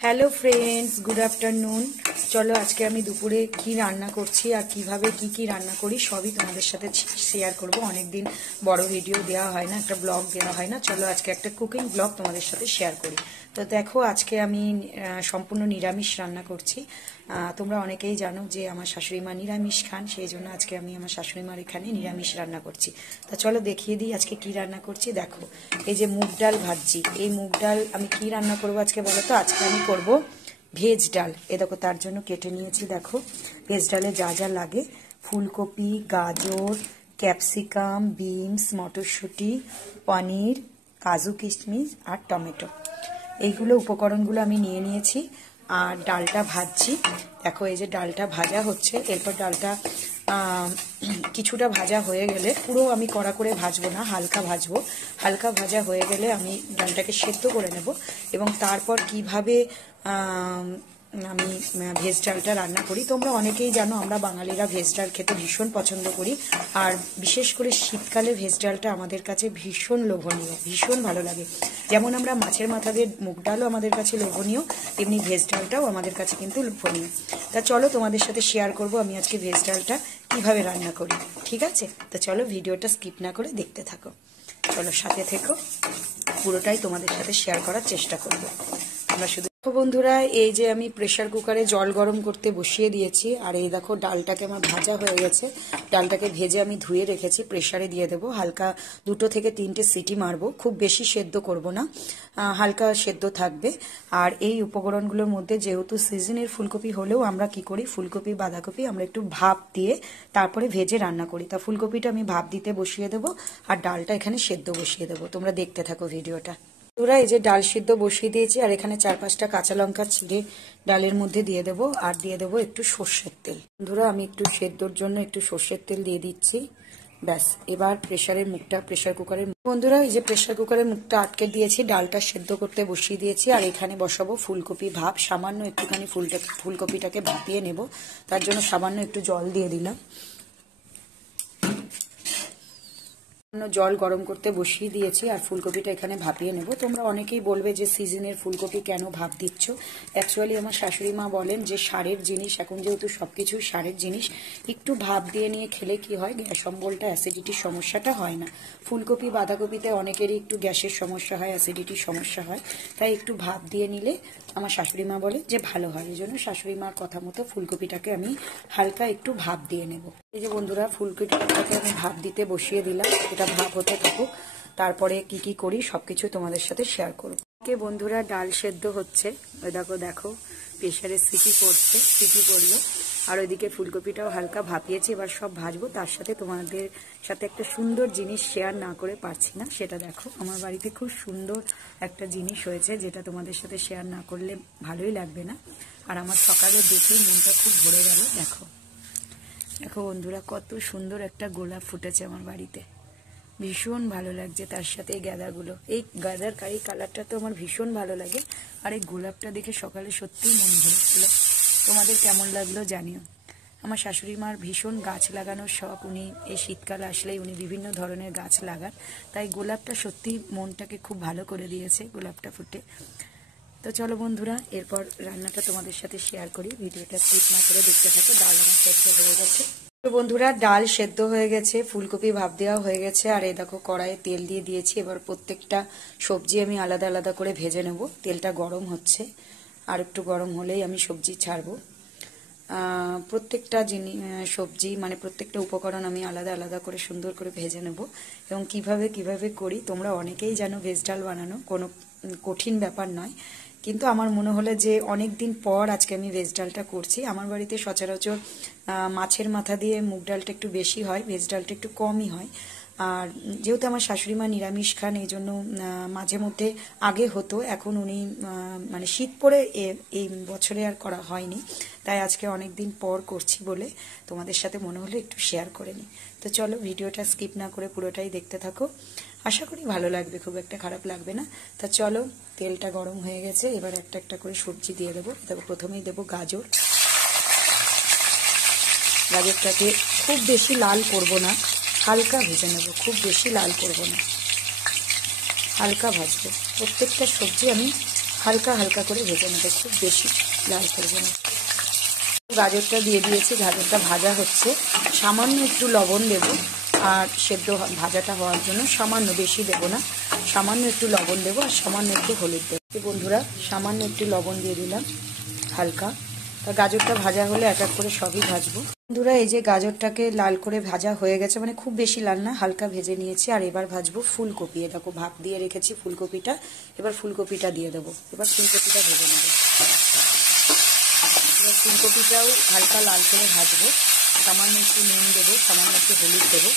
Hello friends, good afternoon. চলো আজকে আমি দুপুরে কি রান্না করছি আর কিভাবে কি রান্না করি সবই তোমাদের সাথে শেয়ার করব। অনেকদিন বড় ভিডিও দেওয়া হয় না, একটা ব্লগ দেওয়া হয় না। চলো আজকে একটা কুকিং ব্লগ তোমাদের সাথে শেয়ার করি। তো দেখো আজকে আমি সম্পূর্ণ নিরামিষ রান্না করছি। তোমরা অনেকেই জানো যে আমার শাশুড়ি মা নিরামিষ খান, সেই জন্য আজকে আমি আমার শাশুড়ি মার এখানে নিরামিষ রান্না করছি। তা চলো দেখিয়ে দিই আজকে কি রান্না করছি। দেখো এই যে মুগ ডাল ভাজছি, এই মুগ ডাল আমি কি রান্না করব আজকে বলো তো? আজকে আমি করব ভেজ ডাল। এ দেখো তার জন্য কেটে নিয়েছি। দেখো ভেজ ডালে যা যা লাগে: ফুলকপি, গাজর, ক্যাপসিকাম, বিনস, মটরশুঁটি, পনির, কাজু কিশমিশ আর টমেটো। এইগুলো উপকরণগুলো আমি নিয়ে নিয়েছি। আর ডালটা ভাজছি। দেখো এই যে ডালটা ভাজা হচ্ছে। এরপর ডালটা কিছুটা ভাজা হয়ে গেলে, পুরো আমি কড়া করে ভাজবো না, হালকা ভাজবো। হালকা ভাজা হয়ে গেলে আমি ডালটাকে সেদ্ধ করে নেব এবং তারপর কিভাবে আমি ভেজ ডালটা রান্না করি। তোমরা অনেকেই জানো আমরা বাঙালিরা ভেজ ডাল খেতে ভীষণ পছন্দ করি। আর বিশেষ করে শীতকালে ভেজ ডালটা আমাদের কাছে ভীষণ লোভনীয়, ভীষণ ভালো লাগে। যেমন আমরা মাছের মাথা দিয়ে মুগ ডালও আমাদের কাছে লোভনীয়, তেমনি ভেজ ডালটাও আমাদের কাছে কিন্তু লোভনীয়। তা চলো তোমাদের সাথে শেয়ার করব আমি আজকে ভেজ ডালটা কিভাবে রান্না করি। ঠিক আছে? তো চলো ভিডিওটা স্কিপ না করে দেখতে থাকো। চলো সাথে থেকো, পুরোটাই তোমাদের সাথে শেয়ার করার চেষ্টা করব। আমরা শুধু বন্ধুরা, এই যে আমি প্রেসার কুকারে জল গরম করতে বসিয়ে দিয়েছি। আর এই দেখো ডালটাকে আমার ভাজা হয়ে গেছে। ডালটাকে ভেজে আমি ধুয়ে রেখেছি, প্রেসারে দিয়ে দেবো। হালকা 2 থেকে 3টে সিটি মারবো, খুব বেশি সেদ্ধ করব না, হালকা সেদ্ধ থাকবে। আর এই উপকরণগুলোর মধ্যে যেহেতু সিজনের ফুলকপি হলেও আমরা কি করি, ফুলকপি বাঁধাকপি আমরা একটু ভাপ দিয়ে তারপরে ভেজে রান্না করি। তা ফুলকপিটা আমি ভাপ দিতে বসিয়ে দেবো আর ডালটা এখানে সেদ্ধ বসিয়ে দেবো। তোমরা দেখতে থাকো ভিডিওটা। তোরা এই যে ডাল সিদ্ধ বসিয়ে দিয়েছি আর এখানে 4-5টা কাঁচা লঙ্কা ছিঁড়ে ডালের মধ্যে দিয়ে দেবো। আর দিয়ে দেবো একটু সর্ষের তেল। বন্ধুরা আমি একটু সেদ্ধর জন্য একটু সর্ষের তেল দিয়ে দিচ্ছি। ব্যাস, এবার প্রেসার কুকারের বন্ধুরা এই যে প্রেসার কুকারের মুখটা আটকে দিয়েছি, ডালটা সেদ্ধ করতে বসিয়ে দিয়েছি। আর এখানে বসাবো ফুলকপি ভাপ। সামান্য একটুখানি ফুলকপিটাকে ভাপিয়ে নেব, তার জন্য সামান্য একটু জল দিয়ে দিলাম। জল গরম করতে বসিয়ে দিয়েছি আর ফুলকপিটা এখানে ভাপিয়ে নেব। তোমরা অনেকেই বলবে যে সিজনের ফুলকপি কেন ভাপ দিচ্ছ। অ্যাকচুয়ালি আমার শাশুড়ি মা বলেন যে সারের জিনিস, এখন যেহেতু সবকিছু সারের জিনিস, একটু ভাপ দিয়ে নিয়ে খেলে কি হয়, গ্যাস অম্বলটা, অ্যাসিডিটির সমস্যাটা হয় না। ফুলকপি বাঁধাকপিতে অনেকেরই একটু গ্যাসের সমস্যা হয়, অ্যাসিডিটির সমস্যা হয়, তাই একটু ভাপ দিয়ে নিলে আমার শাশুড়ি মা বলে যে ভালো হয়। এই জন্য শাশুড়ি মার কথা মতো ফুলকপিটাকে আমি হালকা একটু ভাপ দিয়ে নেব। এই যে বন্ধুরা ফুলকপিটাকে আমি ভাপ দিতে বসিয়ে দিলাম, এটা ভাপ হতে থাকুক। তারপরে কি করি সবকিছু তোমাদের সাথে শেয়ার করব। বন্ধুরা ডাল সেদ্ধ হচ্ছে, ওই দেখো প্রেসারে সিটি পড়লো। আর ওইদিকে ফুলকপিটাও হালকা ভাপিয়েছি, এবার সব ভাজবো। তার সাথে তোমাদের সাথে একটা সুন্দর জিনিস শেয়ার না করে পারছি না, সেটা দেখো। আমার বাড়িতে খুব সুন্দর একটা জিনিস হয়েছে, যেটা তোমাদের সাথে শেয়ার না করলে ভালোই লাগবে না। আর আমার সকালে দেখেই মনটা খুব ভরে গেল। দেখো বন্ধুরা কত সুন্দর একটা গোলাপ ফুটেছে আমার বাড়িতে, ভীষণ ভালো লাগছে। তার সাথে এই গাঁদাগুলো, এই গাঁদার কালারটা তো আমার ভীষণ ভালো লাগে। আর এই গোলাপটা দেখে সকালে সত্যিই মন ভরেছিল। তোমাদের কেমন লাগলো জানিও। আমার শাশুড়ি মার ভীষণ গাছ লাগানোর শখ। উনি এই শীতকাল আসলেই উনি বিভিন্ন ধরনের গাছ লাগান, তাই গোলাপটা সত্যি মনটাকে খুব ভালো করে দিয়েছে, গোলাপটা ফুটে। তো চলো বন্ধুরা এরপর রান্নাটা তোমাদের সাথে শেয়ার করি, ভিডিওটা স্কিপ না করে দেখতে থাকো। ডাল আমার সেদ্ধ হয়ে গেছে। তো বন্ধুরা ডাল সেদ্ধ হয়ে গেছে, ফুলকপি ভাপ দেওয়া হয়ে গেছে। আর এই দেখো কড়াইয়ে তেল দিয়ে দিয়েছি। এবার প্রত্যেকটা সবজি আমি আলাদা আলাদা করে ভেজে নেব। তেলটা গরম হচ্ছে, আর একটু গরম হলেই আমি সবজি ছাড়বো। প্রত্যেকটা সবজি মানে প্রত্যেকটা উপকরণ আমি আলাদা আলাদা করে সুন্দর করে ভেজে নেব। এবং কিভাবে করি তোমরা অনেকেই জানো, ভেজ ডাল বানানো কোনো কঠিন ব্যাপার নয়। কিন্তু আমার মনে হলো যে অনেক দিন পর আজকে আমি ভেজ ডালটা করছি। আমার বাড়িতে সচরাচর মাছের মাথা দিয়ে মুগ ডালটা একটু বেশি হয়, ভেজ ডালটা একটু কমই হয়। আর যেহেতু আমার শাশুড়ি মা নিরামিষ খান, এই জন্য মাঝে মধ্যে আগে হতো, এখন উনি মানে শীত পড়ে এই বছরে আর করা হয়নি। তাই আজকে অনেক দিন পর করছি বলে তোমাদের সাথে মনে হলো একটু শেয়ার করে নিই। তো চলো ভিডিওটা স্কিপ না করে পুরোটাই দেখতে থাকো, আশা করি ভালো লাগবে, খুব একটা খারাপ লাগবে না। তা চলো, তেলটা গরম হয়ে গেছে, এবার একটা একটা করে সবজি দিয়ে দেবো। দেখো প্রথমেই দেবো গাজর। গাজরটাকে খুব বেশি লাল করব না, হালকা ভেজে নেব, খুব বেশি লাল করব না, হালকা ভাজবো। প্রত্যেকটা সবজি আমি হালকা হালকা করে ভেজে নেবে, খুব বেশি লাল করবে না। গাজরটা দিয়ে দিয়েছি, গাজরটা ভাজা হচ্ছে। সামান্য একটু লবণ দেব, আর সেদ্ধ ভাজাটা হওয়ার জন্য সামান্য, বেশি দেবো না, সামান্য একটু লবণ দেবো আর সামান্য একটু হলুদ দেবো। বন্ধুরা সামান্য একটু লবণ দিয়ে দিলাম হালকা। তা গাজরটা ভাজা হলে এক এক করে সবই ভাজবো। বন্ধুরা এই যে গাজরটাকে লাল করে ভাজা হয়ে গেছে, মানে খুব বেশি লাল না, হালকা ভেজে নিয়েছি। আর এবার ভাজবো ফুলকপি। দেখো ভাপ দিয়ে রেখেছি ফুলকপিটা, এবার ফুলকপিটা দিয়ে দেবো। এবার ফুলকপিটা ভেজে নেব। এবার ফুলকপিটাও হালকা লাল করে ভাজবো, সামান্য একটু নুন দেবো, সামান্য একটু হলুদ দেবো,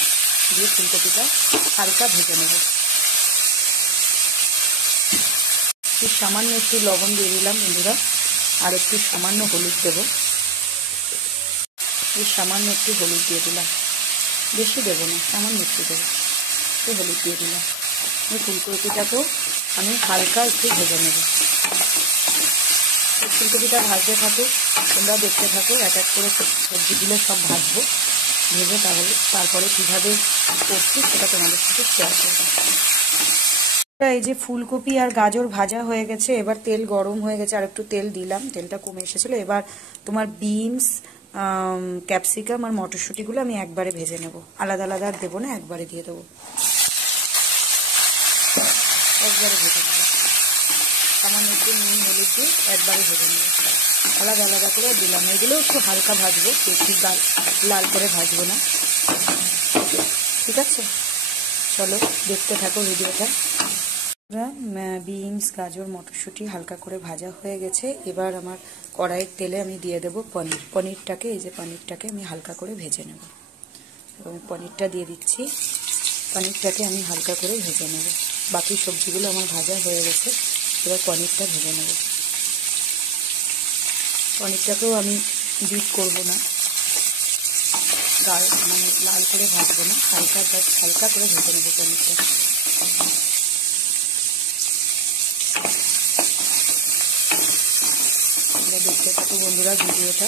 দিয়ে ফুলকপিটা হালকা ভেজে নেব। সামান্য একটু লবণ দিয়ে দিলাম বন্ধুরা, আর একটু সামান্য হলুদ দেবো, সামান্য একটু হলুদ দিয়ে দিলাম, বেশি দেবো না, সামান্য একটু দেবো, একটু হলুদ দিয়ে দিলাম। এই ফুলকপিটাকেও আমি হালকা একটু ভেজে নেব। ফুলকপিটা ভাজতে থাকুক, তোমরা দেখতে থাকো, এক এক করে সবজিগুলো সব ভাজবো, ভেজে তারপরে কীভাবে করছি সেটা তোমাদের সাথে শেয়ার করবো। এই যে ফুলকপি আর গাজর ভাজা হয়ে গেছে, এবার তেল গরম হয়ে গেছে, আর একটু তেল দিলাম, তেলটা কমে এসেছিলো। এবার তোমার বিনস, ক্যাপসিকাম আর মটরশুঁটিগুলো আমি একবারে ভেজে নেব, আলাদা আলাদা আর দেবো না, একবারে দিয়ে দেবো, একবারে ভেজে নেব। সামান্য একটু নুন হলুদ দিয়ে একবারে ভেজে নেব, আলাদা আলাদা করে দিলাম। এগুলো একটু হালকা ভাজবো, বেশি লাল করে ভাজবো না, ঠিক আছে? চলো দেখতে থাকো ভিডিওটা। বিনস গাজর মটরশুঁটি হালকা করে ভাজা হয়ে গেছে। এবার আমার কড়াইয়ের তেলে আমি দিয়ে দেবো পনিরটাকে, এই যে পনিরটাকে আমি হালকা করে ভেজে নেব। এবং পনিরটা দিয়ে দিচ্ছি, পনিরটাকে আমি হালকা করে ভেজে নেব। বাকি সবজিগুলো আমার ভাজা হয়ে গেছে, এবার পনিরটা ভেজে নেব। পনিরটাকেও আমি ডিপ করবো না, মানে লাল করে ভাজবো না, হালকা করে ভেজে নেবো পনিরটা। দেখতে থাকো বন্ধুরা ভিডিওটা।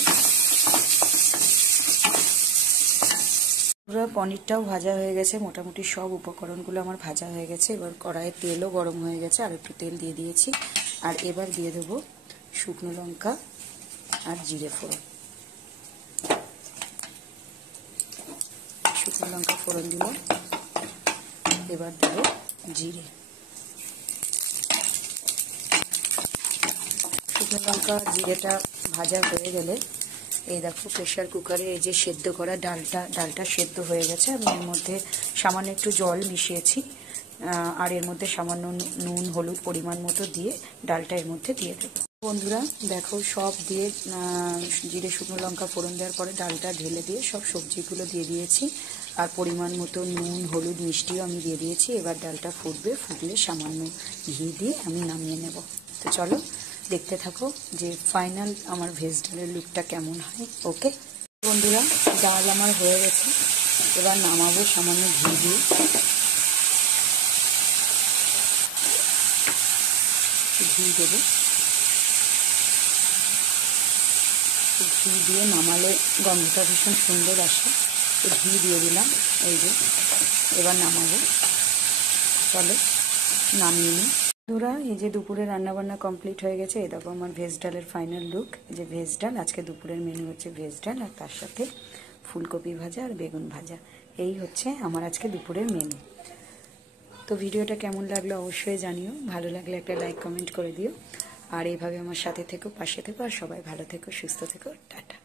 পনিরটাও ভাজা হয়ে গেছে, মোটামুটি সব উপকরণগুলো আমার ভাজা হয়ে গেছে। এবার কড়াইয়ে তেলও গরম হয়ে গেছে, আর একটু তেল দিয়ে দিয়েছি। আর এবার দিয়ে দেবো শুকনো লঙ্কা আর জিরে ফোড়ন। শুকনো লঙ্কা ফোড়ন দিলাম, এবার দেবো জিরে। শুকনো লঙ্কা জিরেটা ভাজা হয়ে গেলে এই দেখো প্রেশার কুকারে এই যে সেদ্ধ করা ডালটা সেদ্ধ হয়ে গেছে। আমি এর মধ্যে সামান্য একটু জল মিশিয়েছি, আর এর মধ্যে সামান্য নুন হলুদ পরিমাণ মতো দিয়ে ডালটা এর মধ্যে দিয়ে দেবো। বন্ধুরা দেখো সব দিয়ে জিরে শুকনো লঙ্কা ফোড়ন দেওয়ার পরে ডালটা ঢেলে দিয়ে সব সবজিগুলো দিয়ে দিয়েছি, আর পরিমাণ মতো নুন হলুদ মিষ্টিও আমি দিয়ে দিয়েছি। এবার ডালটা ফুটবে, ফুটলে সামান্য ঘি দিয়ে আমি নামিয়ে নেব। তো চলো দেখতে থাকো যে ফাইনাল আমার ভেজ ডালের লুকটা কেমন হয়। ওকে বন্ধুরা, ডাল আমার হয়ে গেছে, এবার নামাবো সামান্য ঘি দিয়ে। ঘি দেবো, ঘি দিয়ে নামালে গন্ধটা ভীষণ সুন্দর আসে, তো ঘি দিয়ে দিলাম। এই যে এবার নামাবো, চলো নামিয়ে নিই। বন্ধুরা এই যে দুপুরে রান্নাবান্না কমপ্লিট হয়ে গেছে। এই দেখো আমার ভেজ ডালের ফাইনাল লুক। এই যে ভেজ ডাল, আজকে দুপুরের মেনু হচ্ছে ভেজ ডাল, আর তার সাথে ফুলকপি ভাজা আর বেগুন ভাজা। এই হচ্ছে আমার আজকে দুপুরের মেনু। তো ভিডিওটা কেমন লাগলো অবশ্যই জানিও, ভালো লাগলে একটা লাইক কমেন্ট করে দিও, আর এইভাবে আমার সাথে থেকো, পাশে থেকো, আর সবাই ভালো থেকো, সুস্থ থেকো, টাটা।